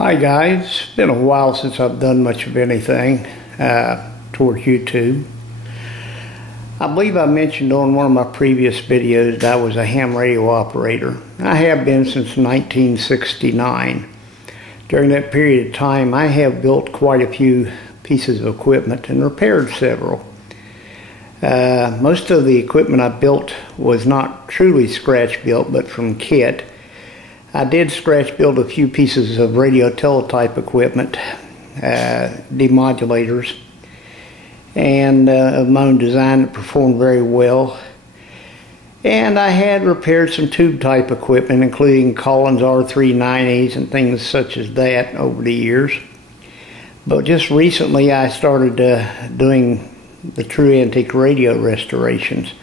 Hi guys, it's been a while since I've done much of anything towards YouTube. I believe I mentioned on one of my previous videos that I was a ham radio operator. I have been since 1969. During that period of time I have built quite a few pieces of equipment and repaired several. Most of the equipment I built was not truly scratch built but from kit. I did scratch build a few pieces of radio teletype equipment, demodulators, and of my own design that performed very well. And I had repaired some tube type equipment, including Collins R390s and things such as that over the years. But just recently I started doing the true antique radio restorations.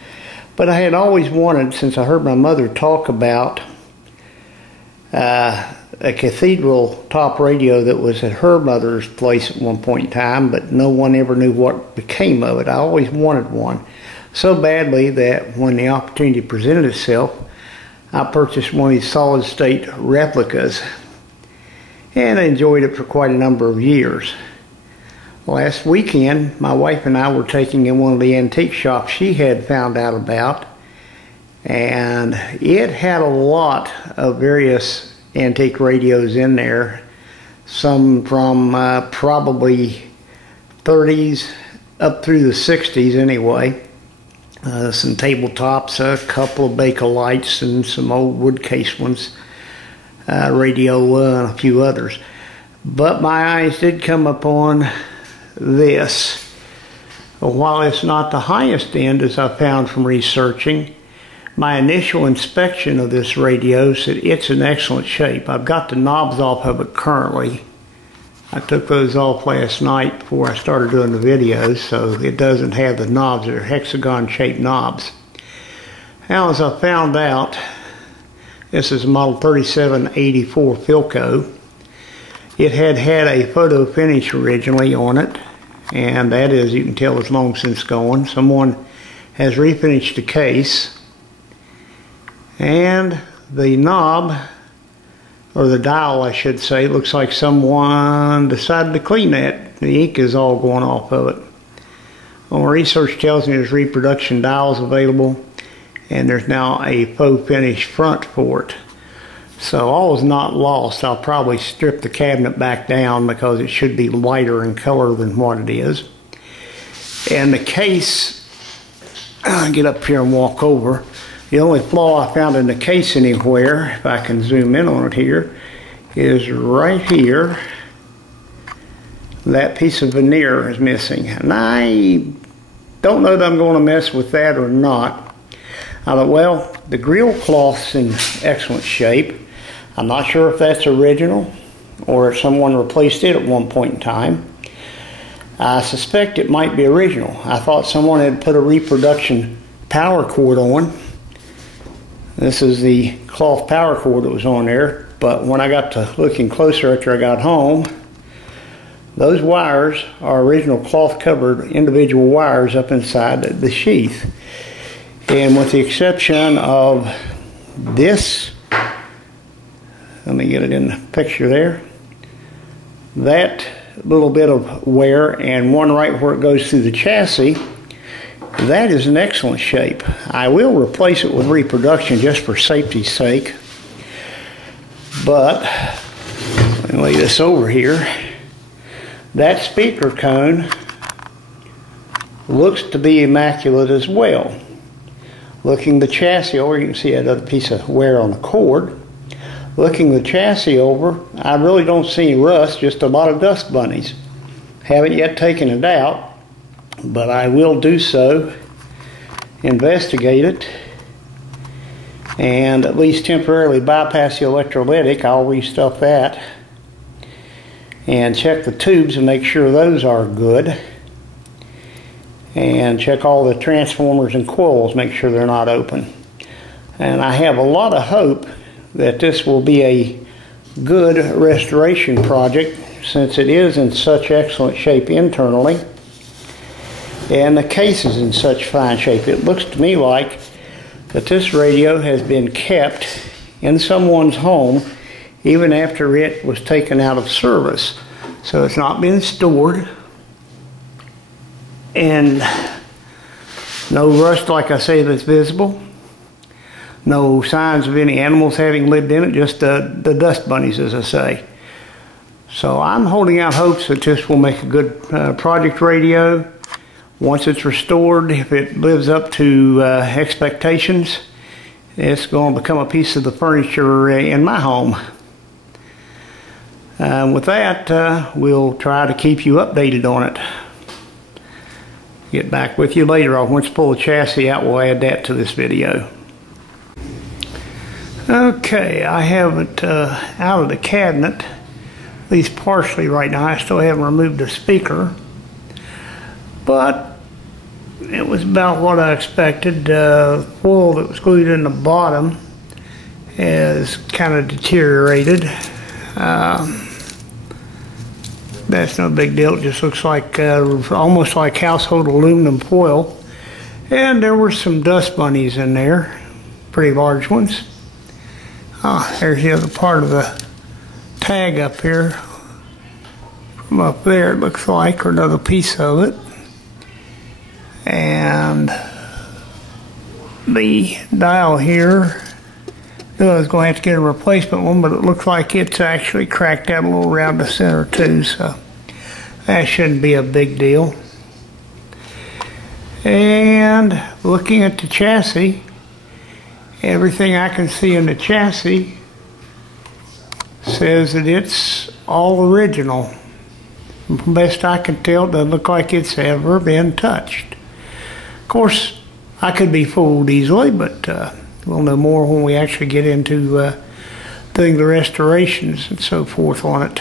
But I had always wanted, since I heard my mother talk about a cathedral top radio that was at her mother's place at one point in time, but no one ever knew what became of it. I always wanted one so badly that when the opportunity presented itself, I purchased one of these solid state replicas and I enjoyed it for quite a number of years. Last weekend my wife and I were taking in one of the antique shops she had found out about, and it had a lot of various antique radios in there, some from probably 30s up through the 60s anyway. Some tabletops, a couple of Bakelite and some old wood case ones, Radiola and a few others. But my eyes did come upon this. While it's not the highest end, as I found from researching, my initial inspection of this radio said it's in excellent shape. I've got the knobs off of it currently. I took those off last night before I started doing the videos, so it doesn't have the knobs. They're hexagon shaped knobs. Now, as I found out, this is a model 3784 Philco. It had a photo finish originally on it, and that is, you can tell, it's long since gone. Someone has refinished the case. And the knob, or the dial I should say, looks like someone decided to clean that. The ink is all going off of it. Well, research tells me there's reproduction dials available, and there's now a faux finish front for it. So all is not lost. I'll probably strip the cabinet back down because it should be lighter in color than what it is. And the case, I'll get up here and walk over. The only flaw I found in the case anywhere, if I can zoom in on it here, is right here. That piece of veneer is missing. And I don't know that I'm going to mess with that or not. I thought, well, the grill cloth's in excellent shape. I'm not sure if that's original or if someone replaced it at one point in time. I suspect it might be original. I thought someone had put a reproduction power cord on. This is the cloth power cord that was on there, but when I got to looking closer after I got home, those wires are original cloth covered individual wires up inside the sheath. And with the exception of this, let me get it in the picture there, that little bit of wear and one right where it goes through the chassis, that is in excellent shape. I will replace it with reproduction just for safety's sake. But, let me lay this over here. That speaker cone looks to be immaculate as well. Looking the chassis over, you can see that other piece of wear on the cord. Looking the chassis over, I really don't see any rust, just a lot of dust bunnies. Haven't yet taken it out, but I will do so, investigate it, and at least temporarily bypass the electrolytic. I'll restuff that and check the tubes and make sure those are good, and check all the transformers and coils, make sure they're not open. And I have a lot of hope that this will be a good restoration project, since it is in such excellent shape internally. And the case is in such fine shape. It looks to me like that this radio has been kept in someone's home even after it was taken out of service. So it's not been stored, and no rust, like I say, that's visible. No signs of any animals having lived in it, just the dust bunnies, as I say. So I'm holding out hopes that this will make a good project radio. Once it's restored, if it lives up to expectations, it's going to become a piece of the furniture in my home. With that, we'll try to keep you updated on it. Get back with you later. Once you pull the chassis out, we'll add that to this video. Okay, I have it out of the cabinet, at least partially right now. I still haven't removed the speaker, but it was about what I expected. The foil that was glued in the bottom is kind of deteriorated. That's no big deal. It just looks like almost like household aluminum foil. And there were some dust bunnies in there, pretty large ones. There's the other part of the tag up here. From up there, it looks like, or another piece of it. And the dial here, I was going to have to get a replacement one, but it looks like it's actually cracked out a little around the center too, so that shouldn't be a big deal. And looking at the chassis, everything I can see in the chassis says that it's all original. From best I can tell, it doesn't look like it's ever been touched. Of course, I could be fooled easily, but we'll know more when we actually get into doing the restorations and so forth on it.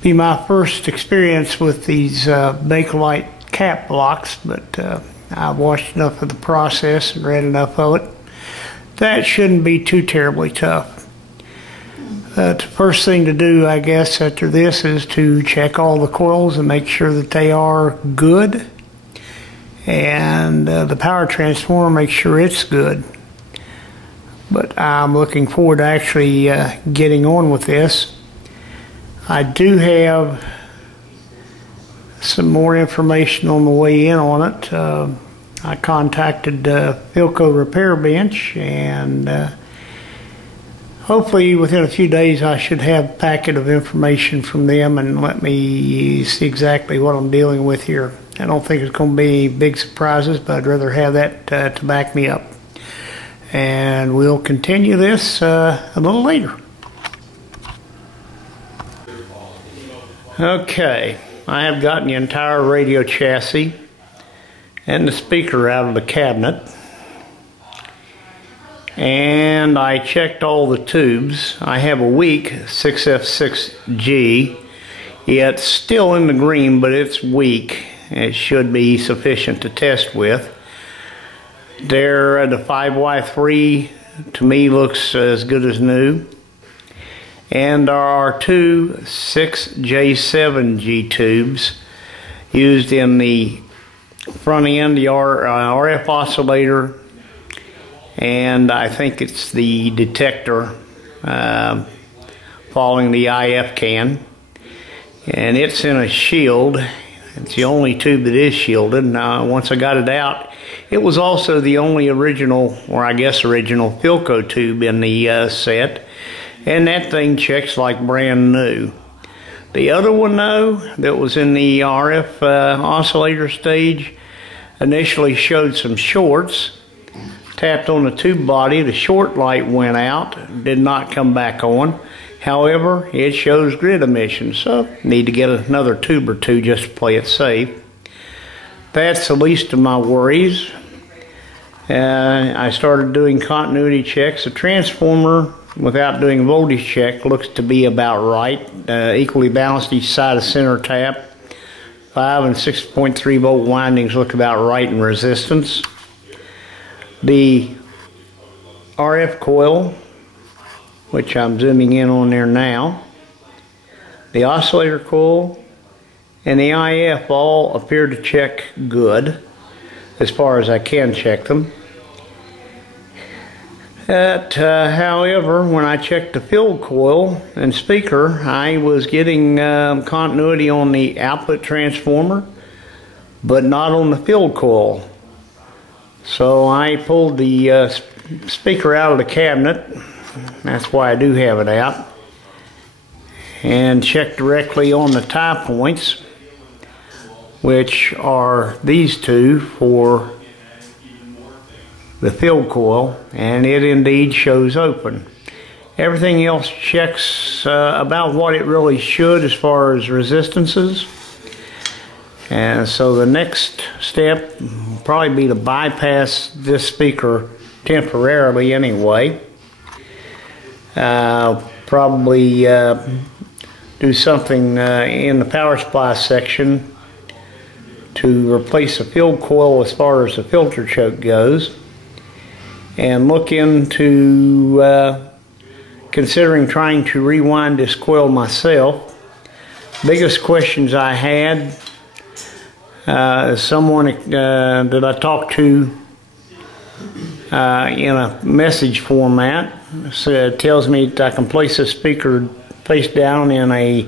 Be my first experience with these Bakelite cap blocks, but I've watched enough of the process and read enough of it. That shouldn't be too terribly tough. The first thing to do, I guess, after this is to check all the coils and make sure that they are good. And the power transformer, make sure it's good. But I'm looking forward to actually getting on with this. I do have some more information on the way in on it. I contacted Philco Repair Bench, and hopefully within a few days I should have a packet of information from them and let me see exactly what I'm dealing with here. I don't think it's going to be big surprises, but I'd rather have that to back me up. And we'll continue this a little later. Okay, I have gotten the entire radio chassis and the speaker out of the cabinet. And I checked all the tubes. I have a weak 6F6G. It's still in the green, but it's weak. It should be sufficient to test with. There, the 5Y3 to me looks as good as new. And there are two 6J7G tubes used in the front end, the RF oscillator, and I think it's the detector following the IF can. And it's in a shield. It's the only tube that is shielded. Now, once I got it out, it was also the only original, or I guess original, Philco tube in the set. And that thing checks like brand new. The other one, though, that was in the RF oscillator stage, initially showed some shorts. Tapped on the tube body, the short light went out, did not come back on. However, it shows grid emissions, so need to get another tube or two just to play it safe. That's the least of my worries. I started doing continuity checks. The transformer, without doing a voltage check, looks to be about right. Equally balanced each side of center tap. 5 and 6.3 volt windings look about right in resistance. The RF coil, which I'm zooming in on there now, the oscillator coil, and the IF all appear to check good as far as I can check them. However, when I checked the field coil and speaker, I was getting continuity on the output transformer, but not on the field coil. So I pulled the speaker out of the cabinet, that's why I do have it out, and checked directly on the tie points, which are these two for the field coil, and it indeed shows open. Everything else checks about what it really should as far as resistances. And so the next step will probably be to bypass this speaker temporarily anyway. Probably do something in the power supply section to replace the field coil as far as the filter choke goes, and look into considering trying to rewind this coil myself. Biggest questions I had, someone that I talked to in a message format tells me that I can place the speaker face down in a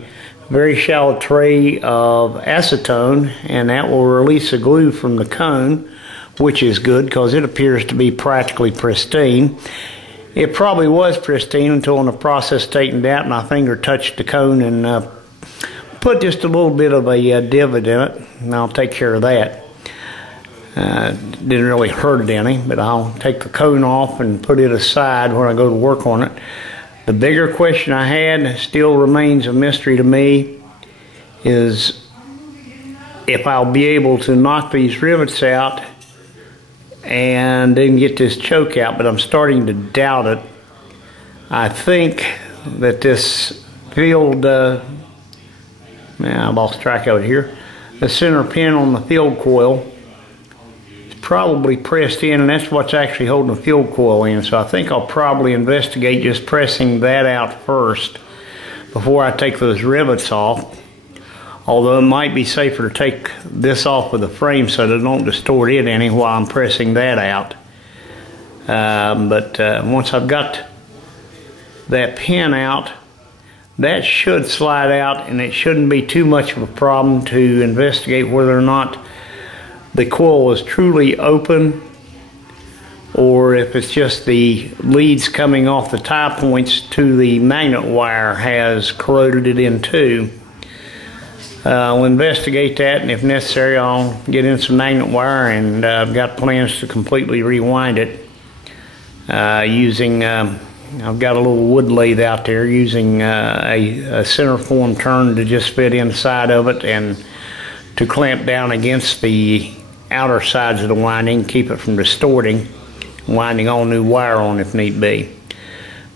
very shallow tray of acetone, and that will release the glue from the cone, which is good because it appears to be practically pristine. It probably was pristine until in the process straightened out and my finger touched the cone and put just a little bit of a divot in it, and I'll take care of that. Didn't really hurt it any, but I'll take the cone off and put it aside when I go to work on it. The bigger question I had, still remains a mystery to me, is if I'll be able to knock these rivets out and then get this choke out, but I'm starting to doubt it. I think that this field, I lost track of it here, the center pin on the field coil is probably pressed in, and that's what's actually holding the field coil in. So I think I'll probably investigate just pressing that out first before I take those rivets off. Although it might be safer to take this off of the frame so that I don't distort it any while I'm pressing that out. But once I've got that pin out, that should slide out, and it shouldn't be too much of a problem to investigate whether or not the coil is truly open, or if it's just the leads coming off the tie points to the magnet wire has corroded it in two. I'll investigate that, and if necessary I'll get in some magnet wire, and I've got plans to completely rewind it using, I've got a little wood lathe out there using a center form turn to just fit inside of it and to clamp down against the outer sides of the winding, keep it from distorting, winding all new wire on if need be.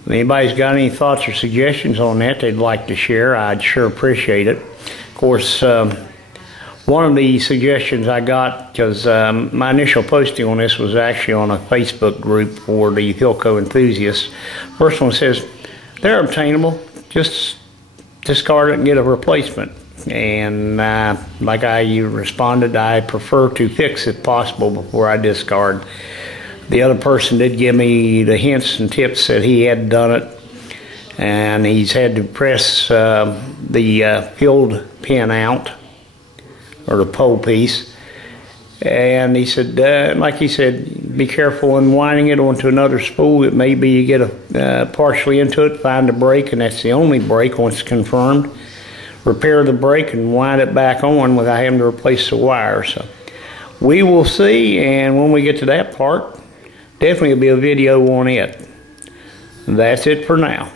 If anybody's got any thoughts or suggestions on that they'd like to share, I'd sure appreciate it. Of course, one of the suggestions I got, because my initial posting on this was actually on a Facebook group for the Philco enthusiasts. First one says, they're obtainable, just discard it and get a replacement. And like I responded, I prefer to fix if possible before I discard. The other person did give me the hints and tips that he had done it, and he's had to press the field pin out, or the pole piece, and he said, like he said, be careful in winding it onto another spool. It may be you get partially into it, find a break, and that's the only break once confirmed. Repair the break and wind it back on without having to replace the wire. So we will see, and when we get to that part, definitely will be a video on it. That's it for now.